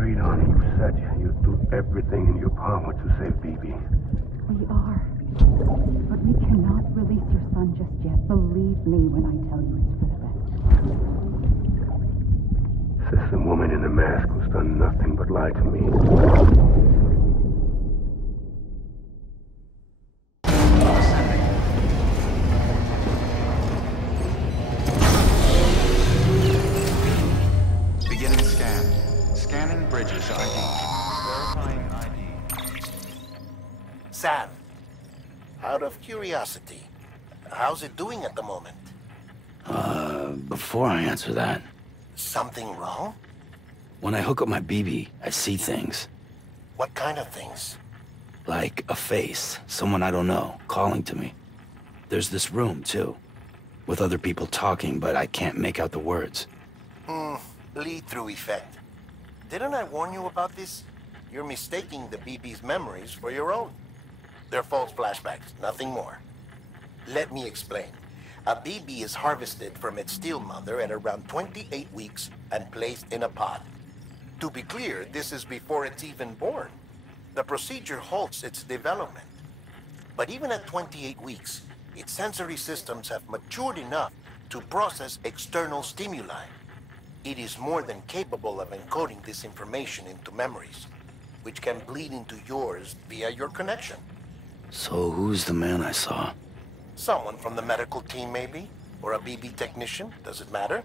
agreed on. You said you'd do everything in your power to save BB. We are. But we cannot release your son just yet. Believe me when I tell you it's for the best. Says the woman in the mask who's done nothing but lie to me. Beginning scan. Scanning bridges ID. Verifying ID. Sam, out of curiosity, how's it doing at the moment? Before I answer that, Something wrong? when I hook up my BB, I see things. What kind of things? Like a face, someone I don't know, calling to me. There's this room, too, with other people talking, but I can't make out the words. Lead-through effect. Didn't I warn you about this? You're mistaking the BB's memories for your own. They're false flashbacks, nothing more. Let me explain. A BB is harvested from its steel mother at around 28 weeks and placed in a pod. To be clear, this is before it's even born. The procedure halts its development. But even at 28 weeks, its sensory systems have matured enough to process external stimuli. It is more than capable of encoding this information into memories, which can bleed into yours via your connection. So who's the man I saw? Someone from the medical team, maybe? Or a BB technician? Does it matter?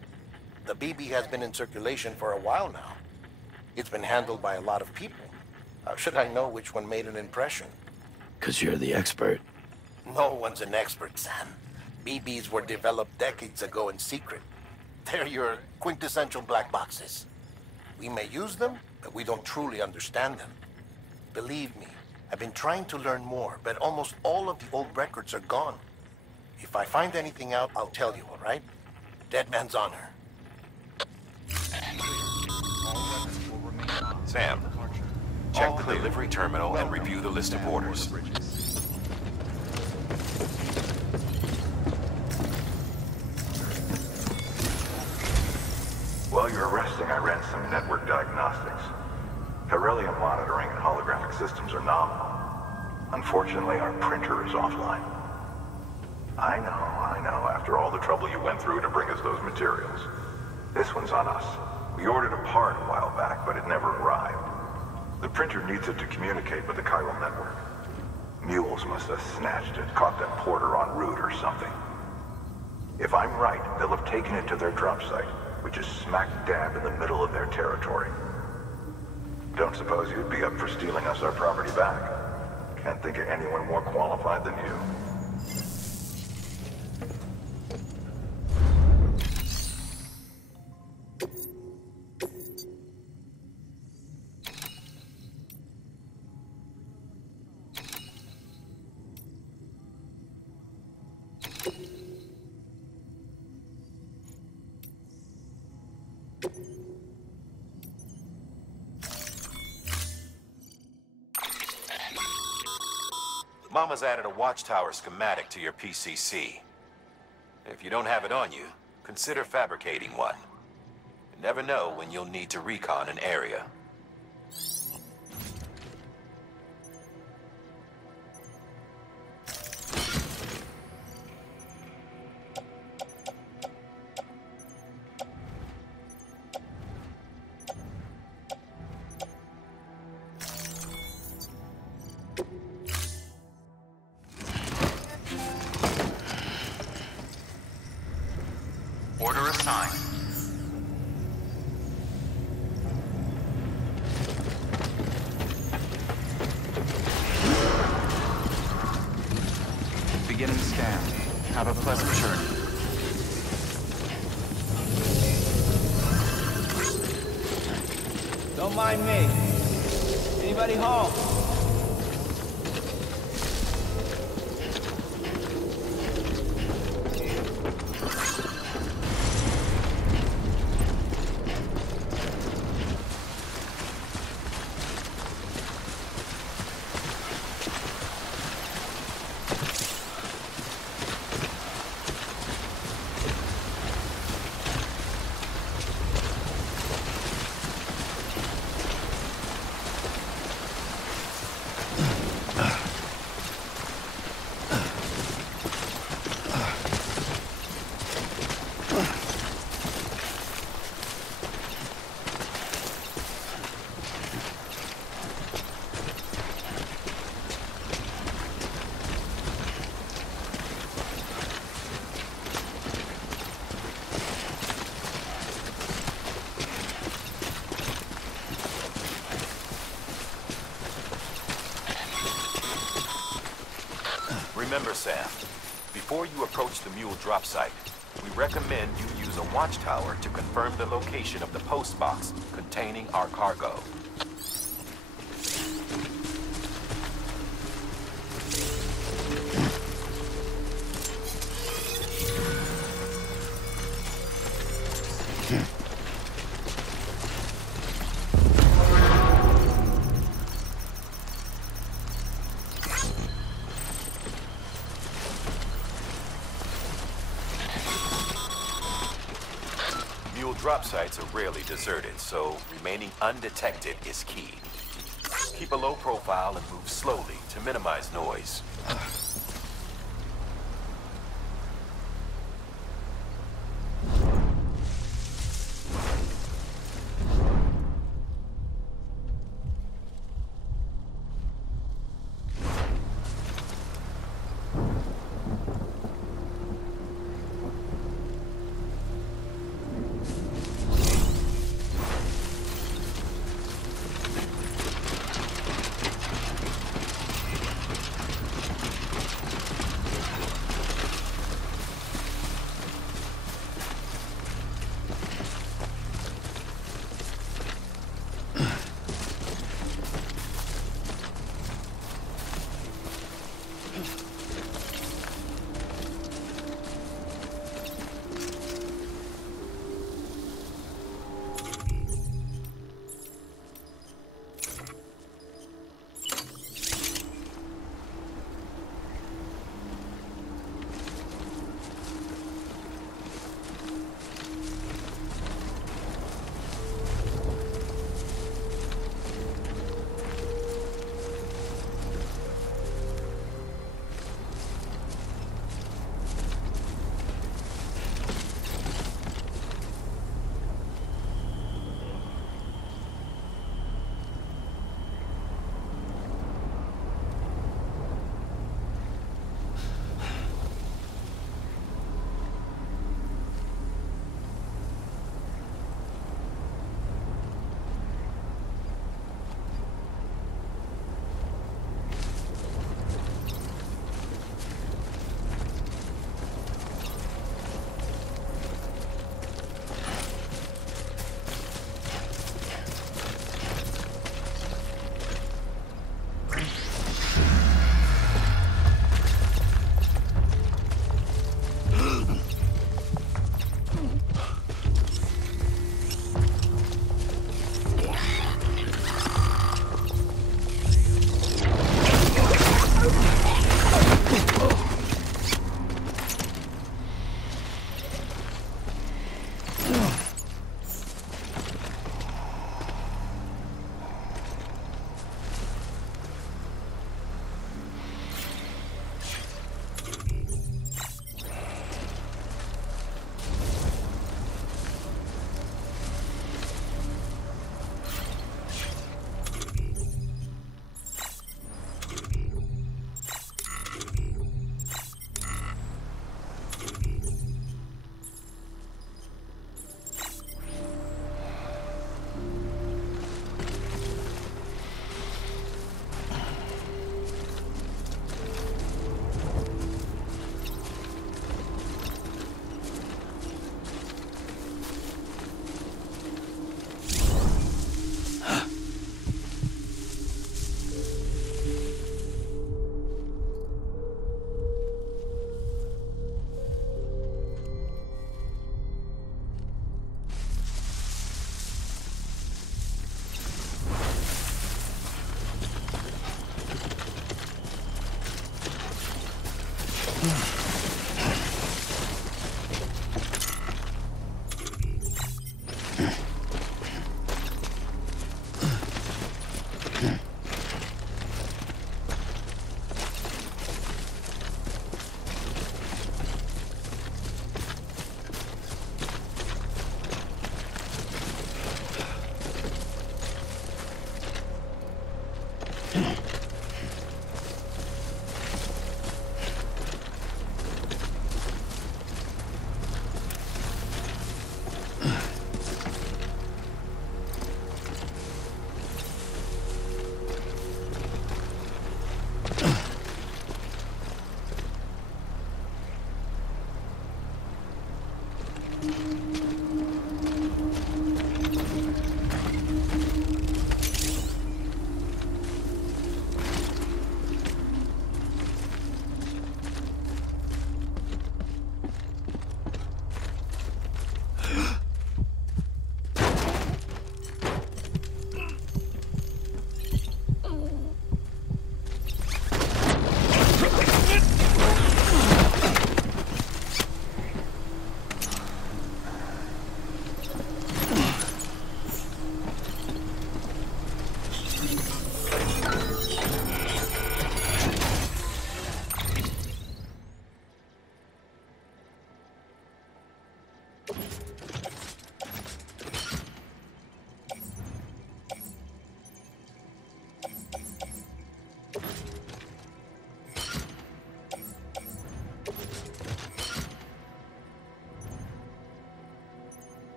The BB has been in circulation for a while now. It's been handled by a lot of people. How should I know which one made an impression? 'Cause you're the expert. No one's an expert, Sam. BBs were developed decades ago in secret. They're your quintessential black boxes. We may use them, but we don't truly understand them. Believe me, I've been trying to learn more, but almost all of the old records are gone. If I find anything out, I'll tell you, all right? Dead man's honor. Sam, check the delivery terminal and review the list of orders. While you're resting, I ran some network diagnostics. Beryllium monitoring and holographic systems are nominal. Unfortunately, our printer is offline. I know. After all the trouble you went through to bring us those materials. This one's on us. We ordered a part a while back, but it never arrived. The printer needs it to communicate with the chiral network. Mules must have snatched it, caught that porter en route or something. If I'm right, they'll have taken it to their drop site, which is smack dab in the middle of their territory. Don't suppose you'd be up for stealing us our property back? Can't think of anyone more qualified than you. Mama's added a watchtower schematic to your PCC. If you don't have it on you, consider fabricating one. You never know when you'll need to recon an area. Order assigned. Beginning scan. Have a pleasant journey. Don't mind me. Anybody home? Remember, Sam, before you approach the mule drop site, we recommend you use a watchtower to confirm the location of the post box containing our cargo. Drop sites are rarely deserted, so remaining undetected is key. Keep a low profile and move slowly to minimize noise.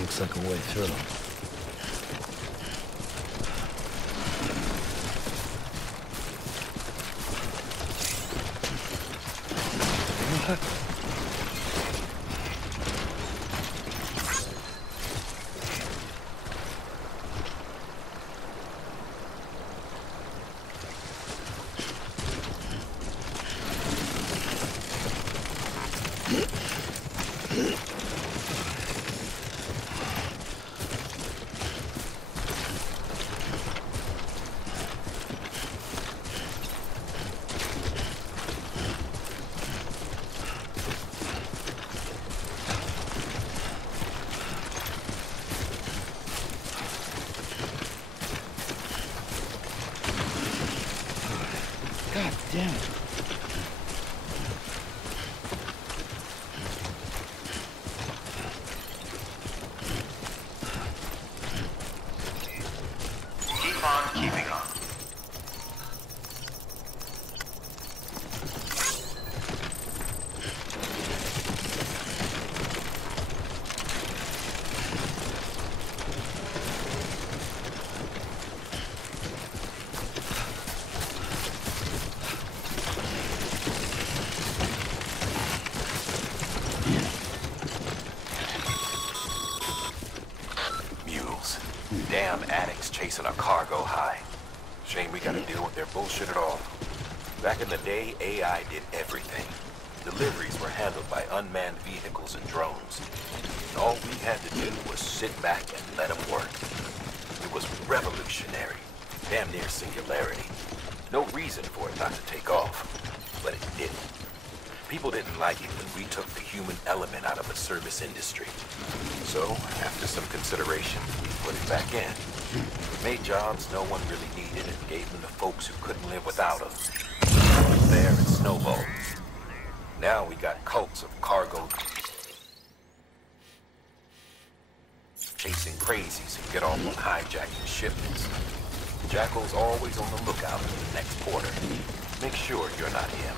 Looks like a way through. God damn it. Keep on keeping on. Damn addicts chasing a cargo high. Shame we gotta deal with their bullshit at all. Back in the day, AI did everything. Deliveries were handled by unmanned vehicles and drones. And all we had to do was sit back and let them work. It was revolutionary. Damn near singularity. No reason for it not to take off. But it didn't. People didn't like it when we took the human element out of the service industry. So, after some consideration, we put it back in. We made jobs no one really needed and gave them to folks who couldn't live without them. From there, it snowballed. Now we got cults of cargo chasing crazies who get off on hijacking shipments. Jackal's always on the lookout for the next porter. Make sure you're not him.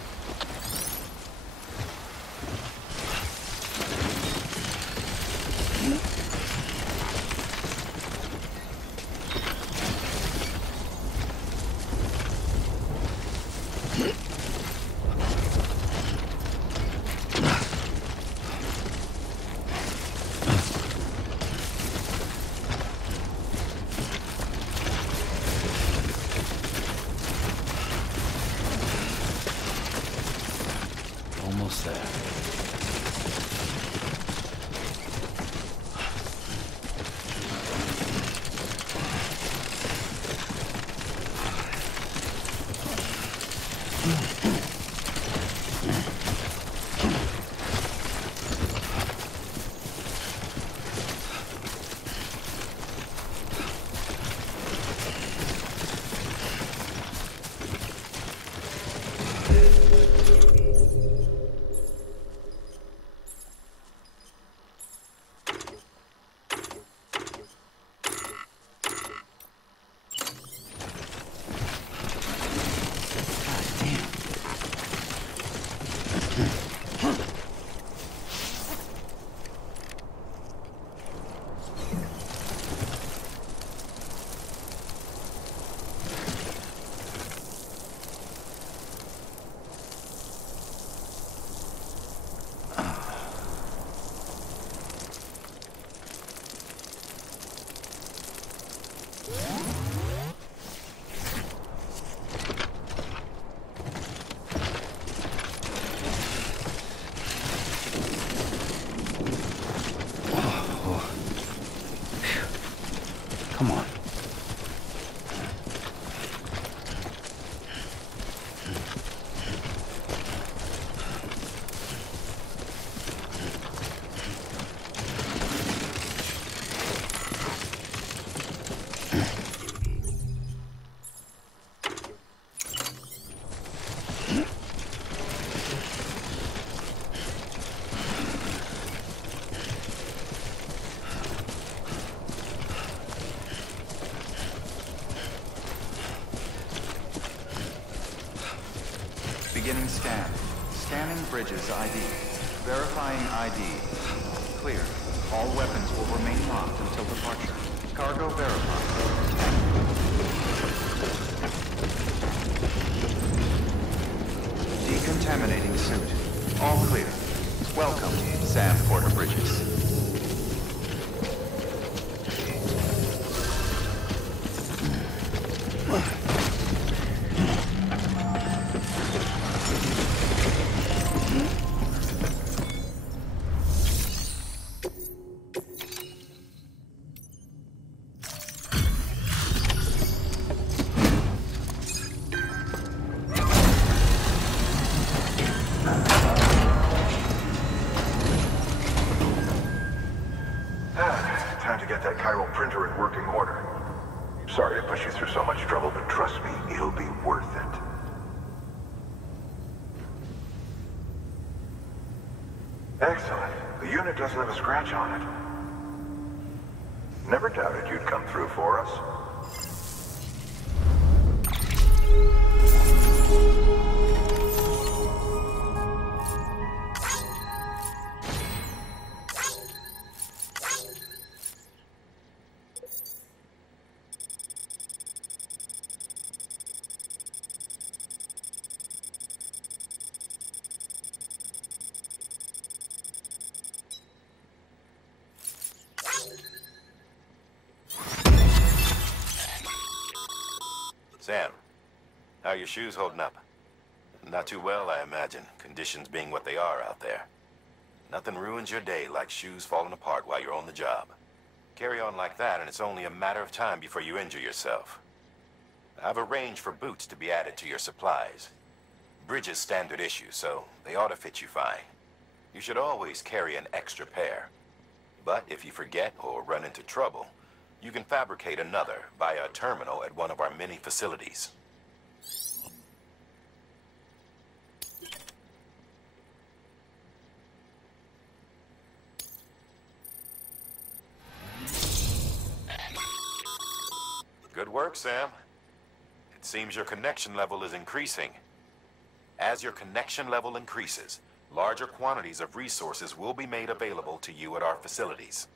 Beginning scan. Scanning bridges ID. Verifying ID. Clear. All weapons will remain locked until departure. Cargo verified. Decontaminating suit. All clear. Welcome, Sam Porter Bridges. Time to get that chiral printer in working order. Sorry to push you through so much trouble, but trust me, it'll be worth it. Excellent. The unit doesn't have a scratch on it. Never doubted you'd come through for us. Sam, how are your shoes holding up? Not too well, I imagine, conditions being what they are out there. Nothing ruins your day like shoes falling apart while you're on the job. Carry on like that and it's only a matter of time before you injure yourself. I've arranged for boots to be added to your supplies. Bridges standard issue, so they ought to fit you fine. You should always carry an extra pair. But if you forget or run into trouble, you can fabricate another via a terminal at one of our many facilities. Good work, Sam. It seems your connection level is increasing. As your connection level increases, larger quantities of resources will be made available to you at our facilities.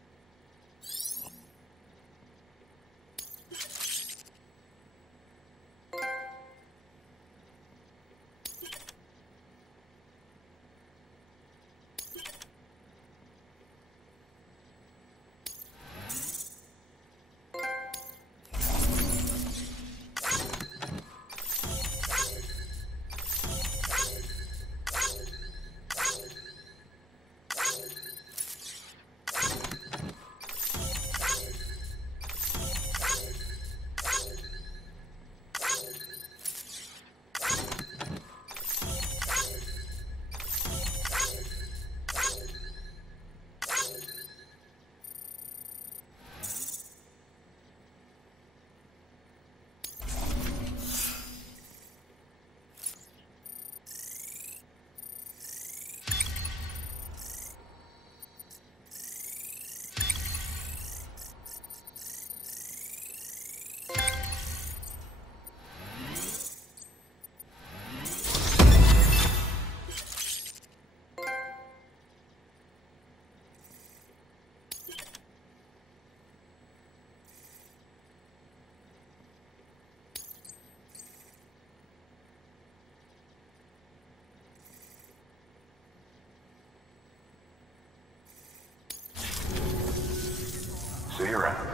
See you around.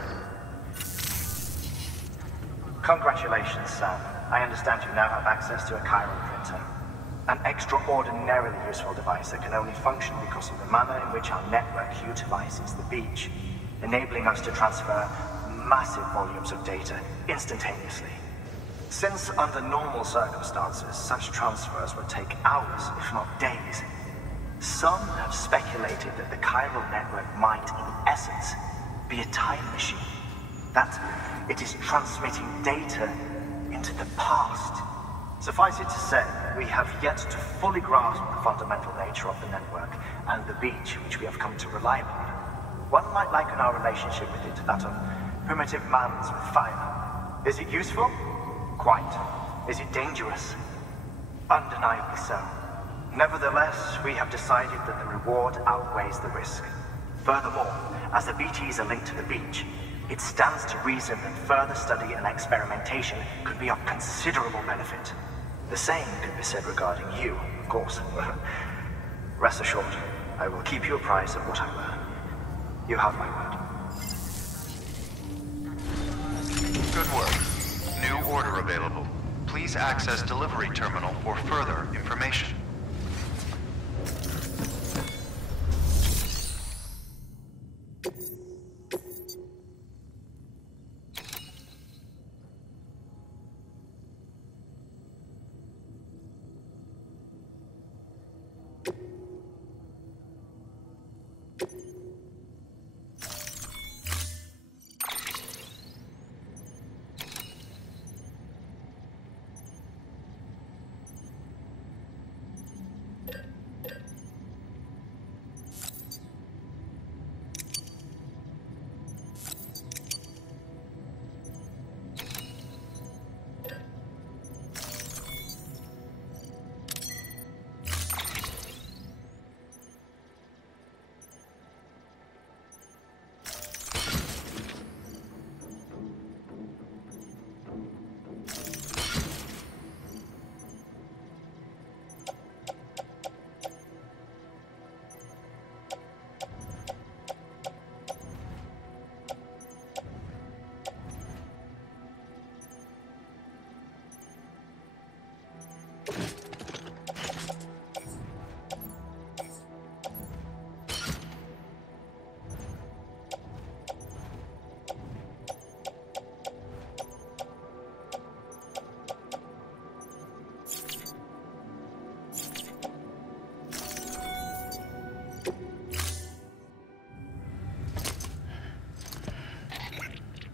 Congratulations, Sam. I understand you now have access to a chiral printer. An extraordinarily useful device that can only function because of the manner in which our network utilizes the beach, enabling us to transfer massive volumes of data instantaneously. Since under normal circumstances, such transfers would take hours, if not days, some have speculated that the chiral network might, in essence, be a time machine. That it is transmitting data into the past. Suffice it to say, we have yet to fully grasp the fundamental nature of the network and the beach which we have come to rely upon. One might liken our relationship with it to that of primitive man's with fire. Is it useful? Quite. Is it dangerous? Undeniably so. Nevertheless, we have decided that the reward outweighs the risk. Furthermore, as the BTs are linked to the beach, it stands to reason that further study and experimentation could be of considerable benefit. The same could be said regarding you, of course. Rest assured, I will keep you apprised of what I learn. You have my word. Good work. New order available. Please access delivery terminal for further information.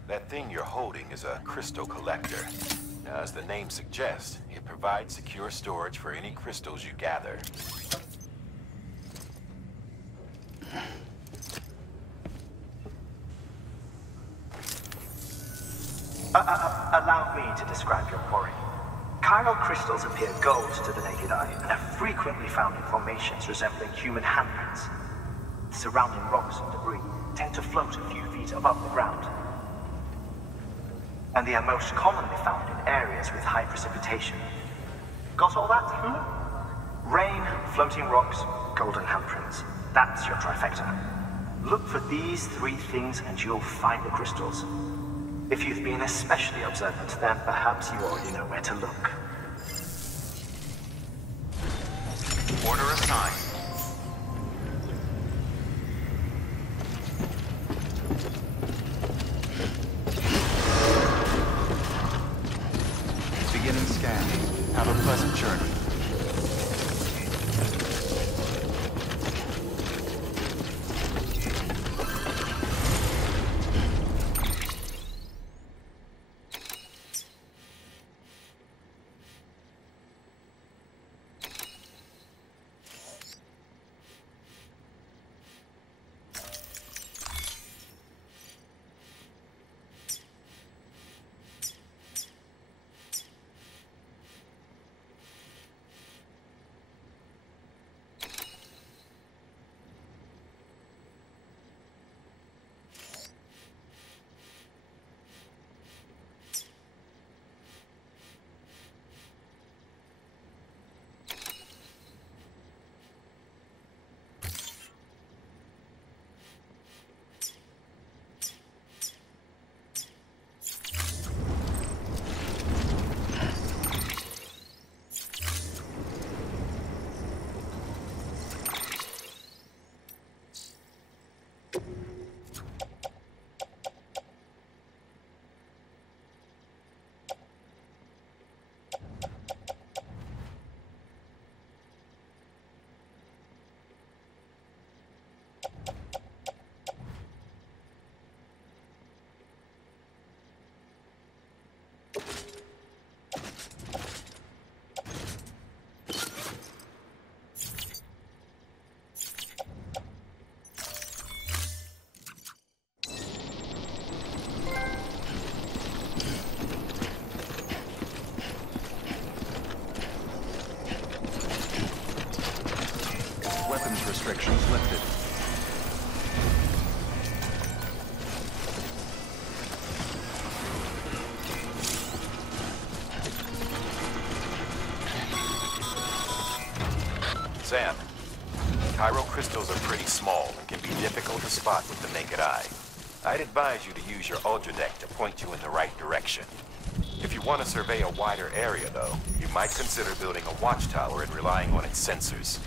That thing you're holding is a crystal collector. Now, as the name suggests, it provides secure storage for any crystals you gather. Allow me to describe your quarry. Chiral crystals appear gold to the naked eye and are frequently found in formations resembling human handprints. The surrounding rocks and debris tend to float a few feet above the ground. And they are most commonly found in areas with high precipitation. Got all that? Rain, floating rocks, golden handprints. That's your trifecta. Look for these three things and you'll find the crystals. If you've been especially observant, then perhaps you already know where to look. Order assigned. Beginning scan. Have a pleasant journey. restrictions lifted. Sam, Cairo crystals are pretty small and can be difficult to spot with the naked eye. I'd advise you to use your Ultra Deck to point you in the right direction. If you want to survey a wider area, though, you might consider building a watchtower and relying on its sensors.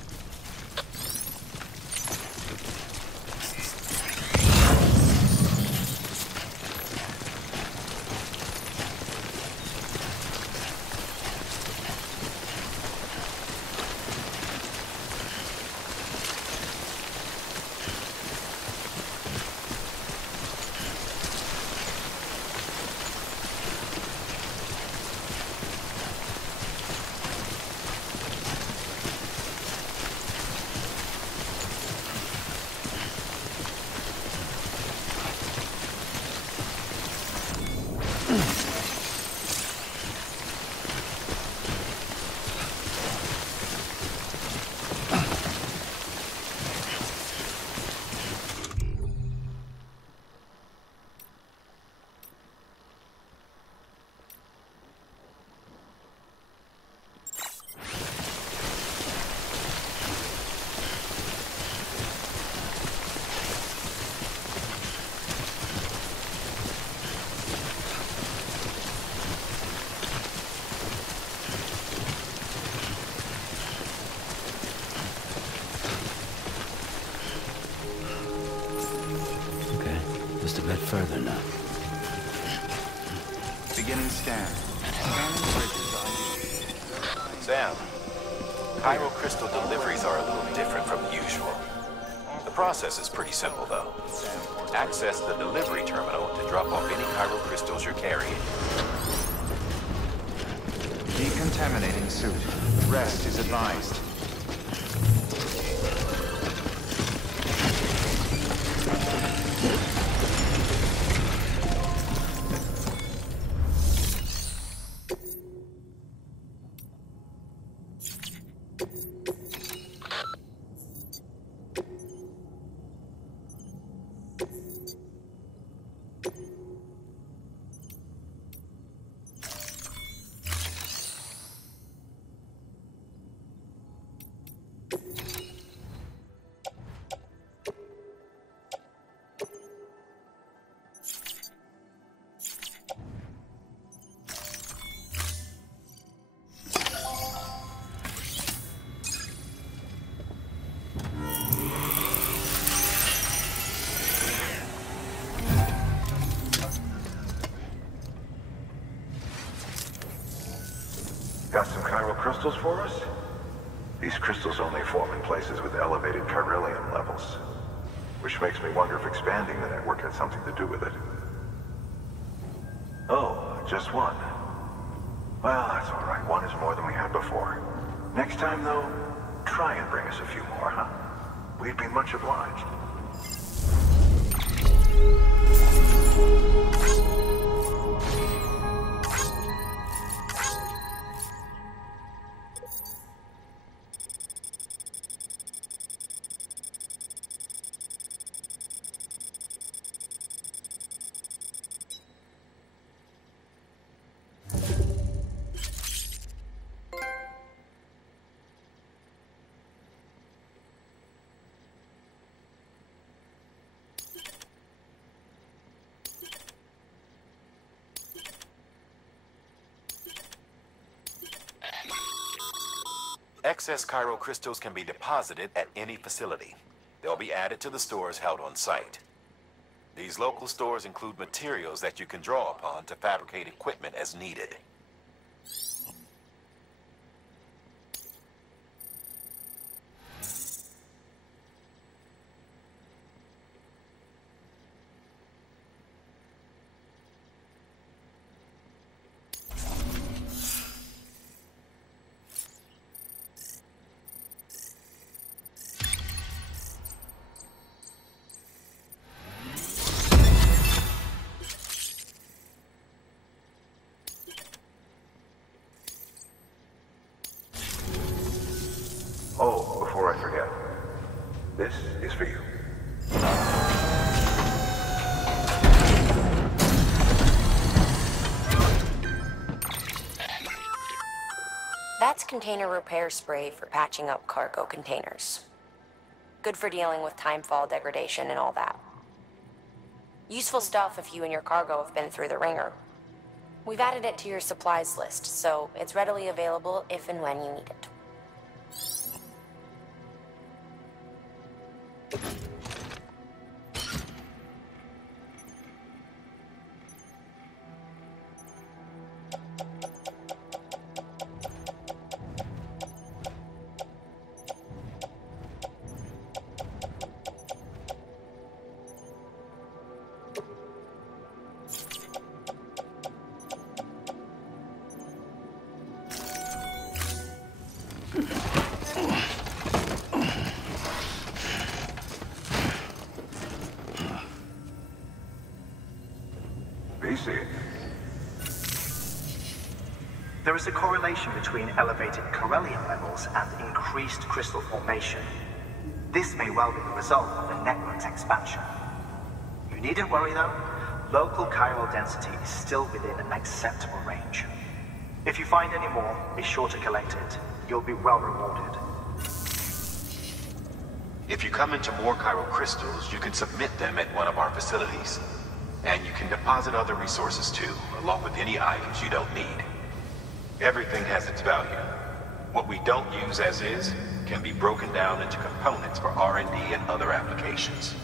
Further now. Beginning scan. Scanning bridges ID. Sam, Cairo crystal deliveries are a little different from usual. The process is pretty simple, though. Access the delivery terminal to drop off any Cairo crystals you're carrying. Decontaminating suit. Rest is advised. Got some chiral crystals for us? These crystals only form in places with elevated chiralium levels, which makes me wonder if expanding the network had something to do with it. Oh, just one. Well, that's all right. One is more than we had before. Next time, though, try and bring us a few more, huh? We'd be much obliged. Excess chiral crystals can be deposited at any facility. They'll be added to the stores held on site. These local stores include materials that you can draw upon to fabricate equipment as needed. cross-container repair spray for patching up cargo containers. Good for dealing with timefall degradation and all that. Useful stuff if you and your cargo have been through the ringer. We've added it to your supplies list, so it's readily available if and when you need it. There is a correlation between elevated Corellium levels and increased crystal formation. This may well be the result of the network's expansion. You needn't worry though, local chiral density is still within an acceptable range. If you find any more, be sure to collect it. You'll be well rewarded. If you come into more chiral crystals, you can submit them at one of our facilities. And you can deposit other resources too, along with any items you don't need. Everything has its value. What we don't use as is can be broken down into components for R&D and other applications.